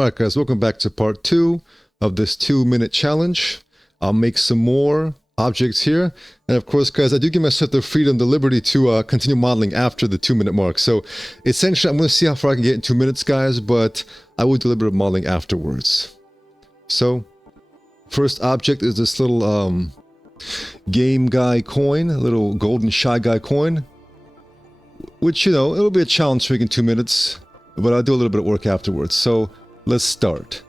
Alright guys, welcome back to part 2 of this 2-minute challenge. I'll make some more objects here. And of course guys, I do give myself the freedom, the liberty to continue modeling after the 2-minute mark. So essentially I'm going to see how far I can get in 2 minutes guys, but I will do a little bit of modeling afterwards. So first object is this little game guy coin, a little golden shy guy coin. Which, you know, it'll be a challenge to make in 2 minutes, but I'll do a little bit of work afterwards. So let's start.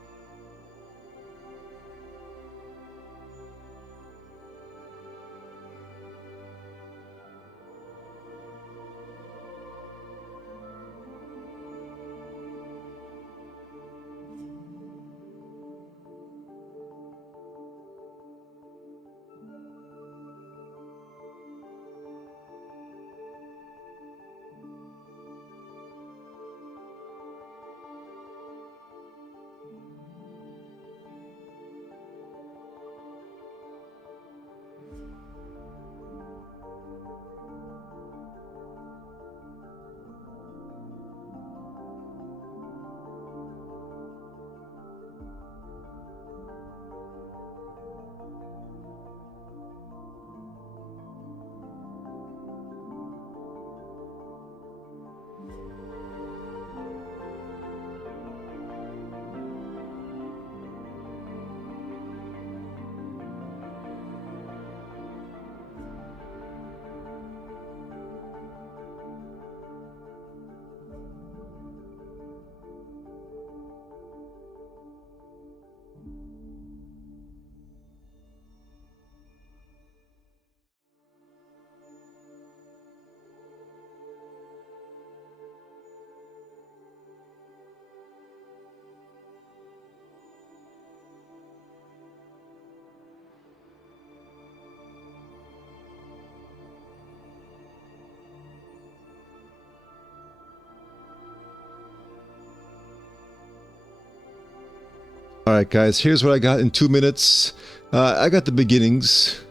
Alright guys, here's what I got in 2 minutes. I got the beginnings.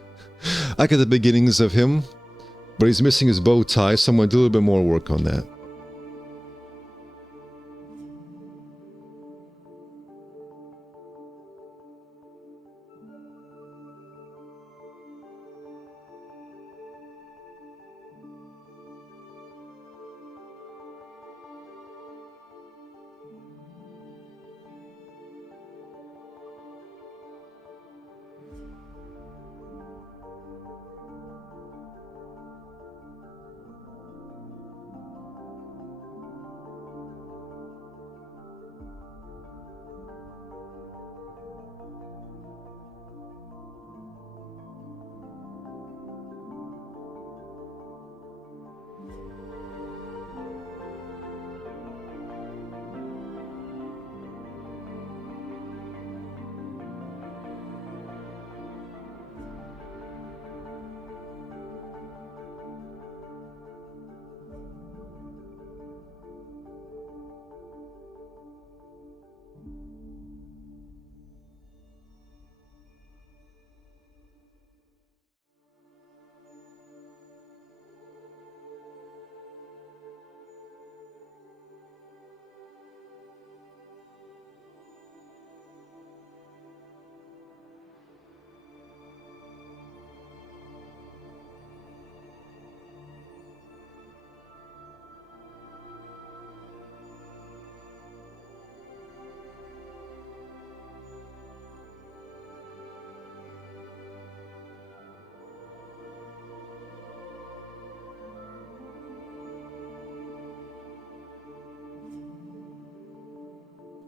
I got the beginnings of him, but he's missing his bow tie, so I'm going to do a little bit more work on that.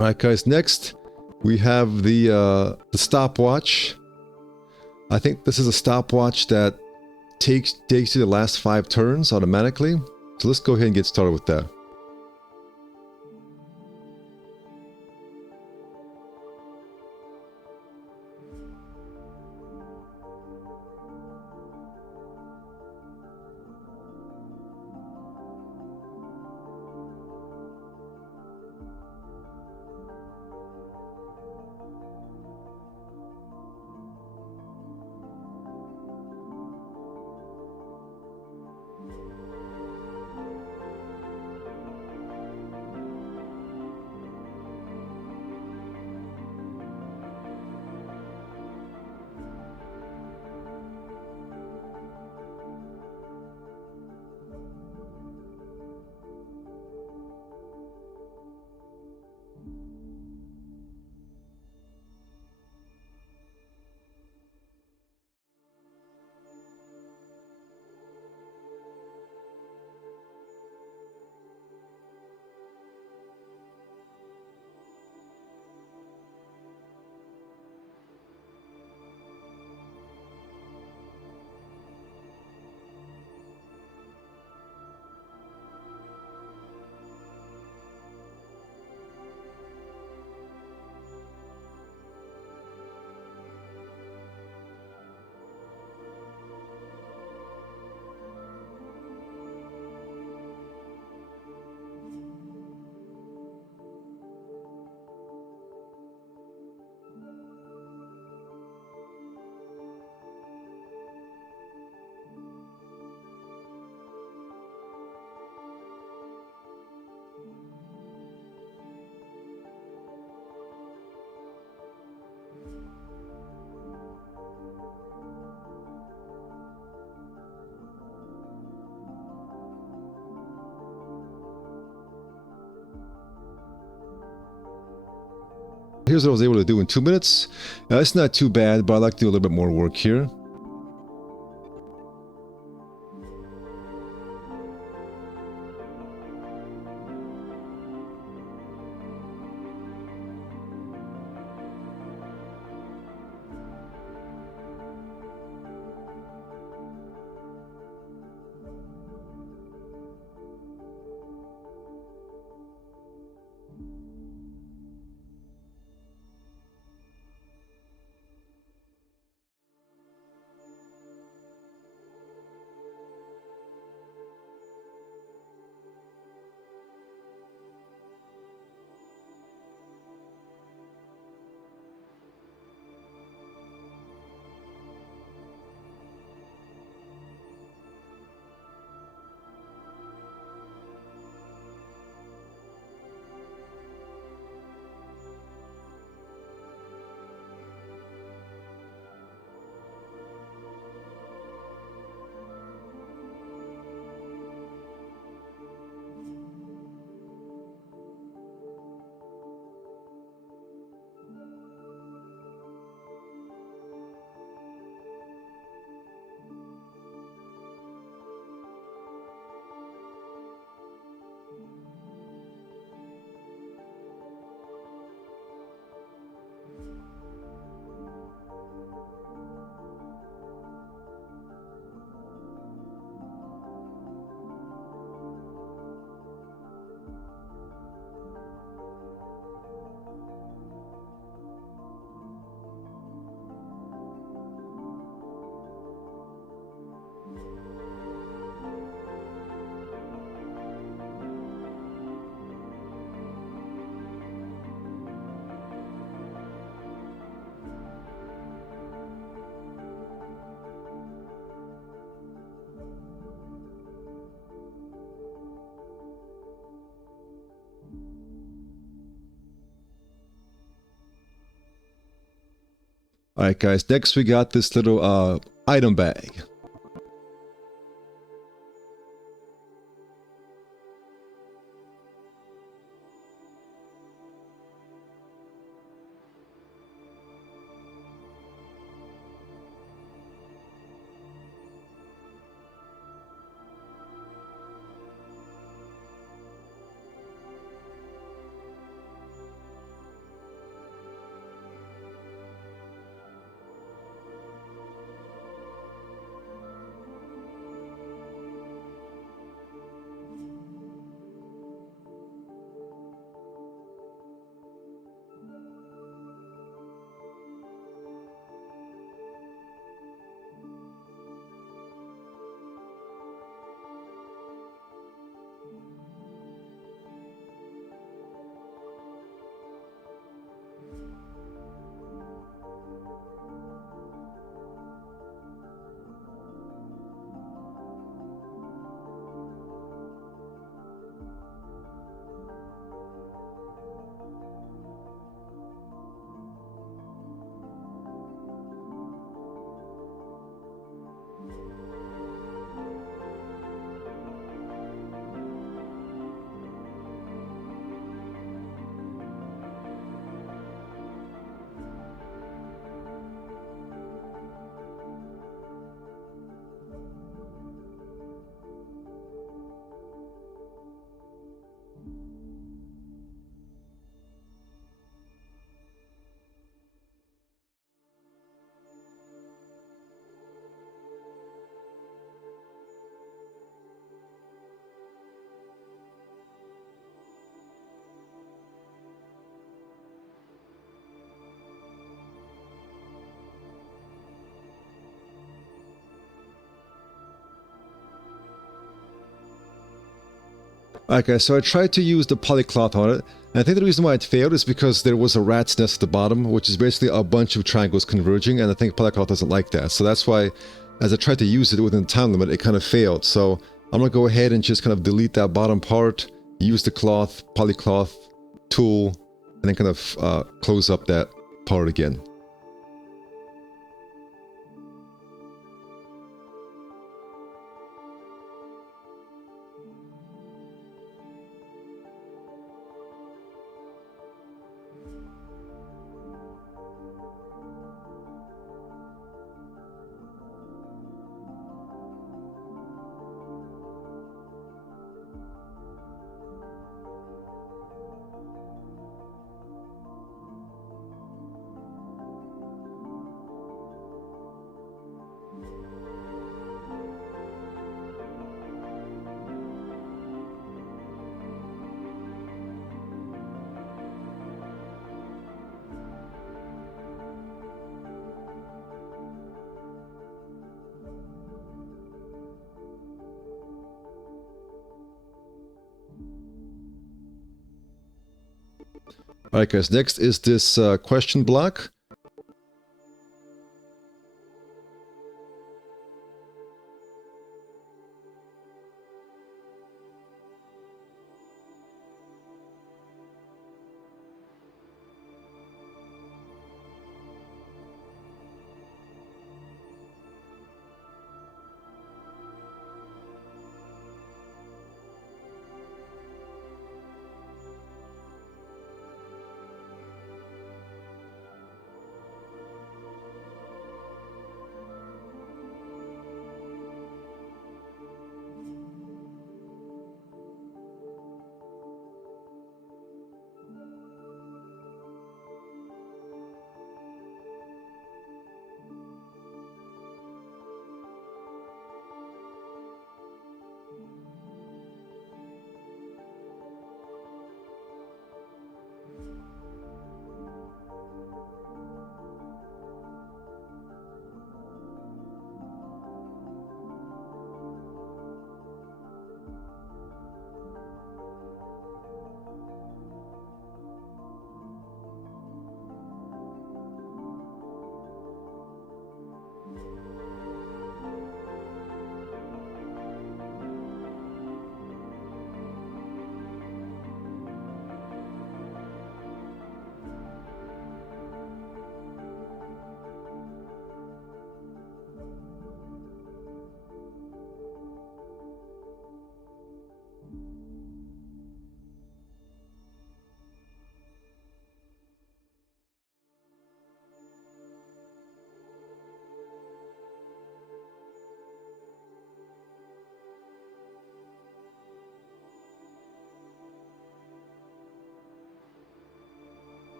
Alright guys, next we have the stopwatch. I think this is a stopwatch that takes you the last 5 turns automatically. So let's go ahead and get started with that. Here's what I was able to do in 2 minutes. It's not too bad, but I like to do a little bit more work here. Alright guys, next we got this little item bag. Okay, so I tried to use the polycloth on it, and I think the reason why it failed is because there was a rat's nest at the bottom, which is basically a bunch of triangles converging, and I think polycloth doesn't like that. So that's why, as I tried to use it within the time limit, it kind of failed. So I'm going to go ahead and just kind of delete that bottom part, use the polycloth tool, and then kind of close up that part again. All right, guys, next is this question block.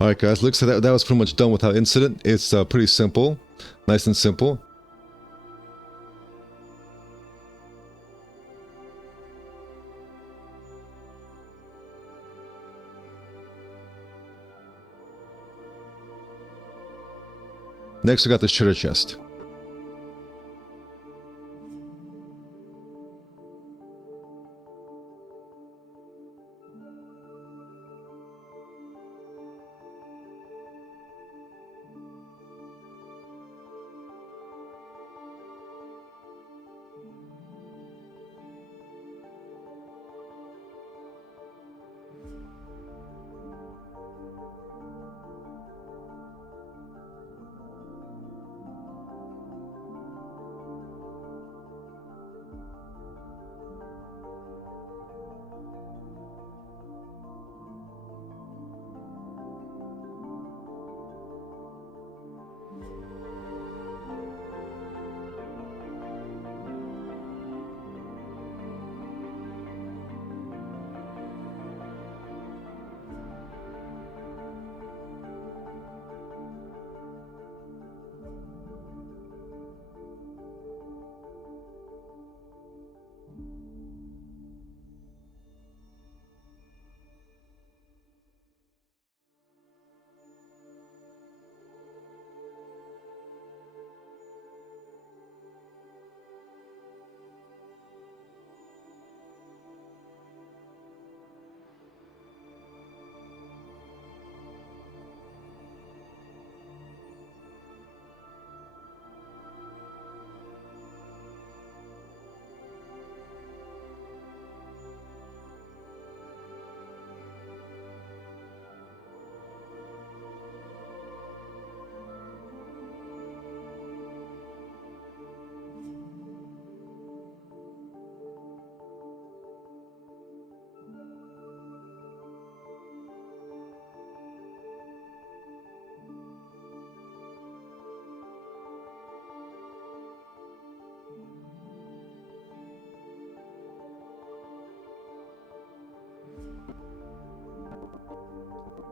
All right, guys, looks like that was pretty much done without incident. It's pretty simple, nice and simple. Next, we got this treasure chest.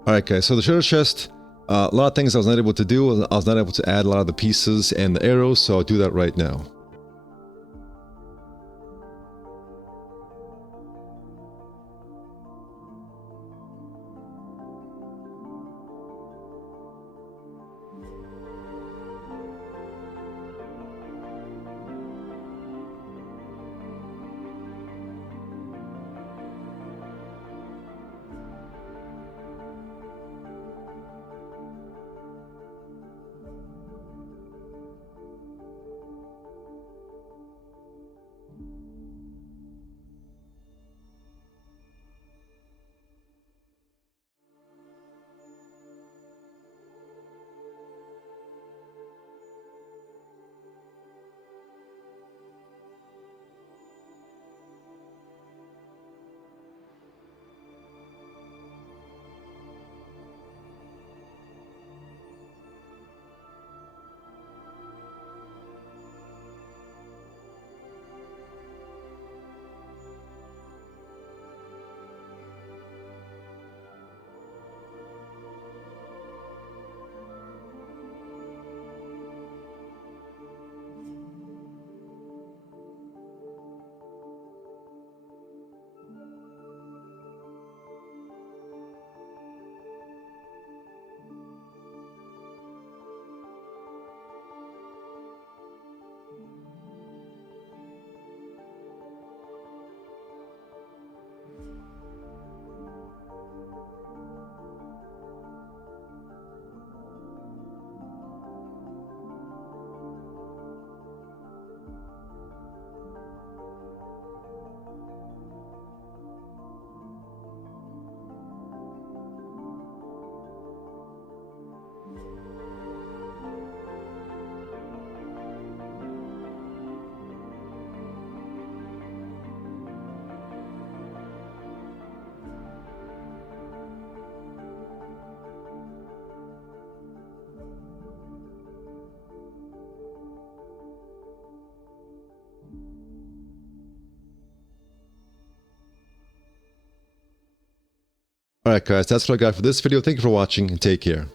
Alright guys, so the treasure chest, a lot of things I was not able to do. I was not able to add a lot of the pieces and the arrows, so I'll do that right now. All right, guys, that's what I got for this video. Thank you for watching and take care.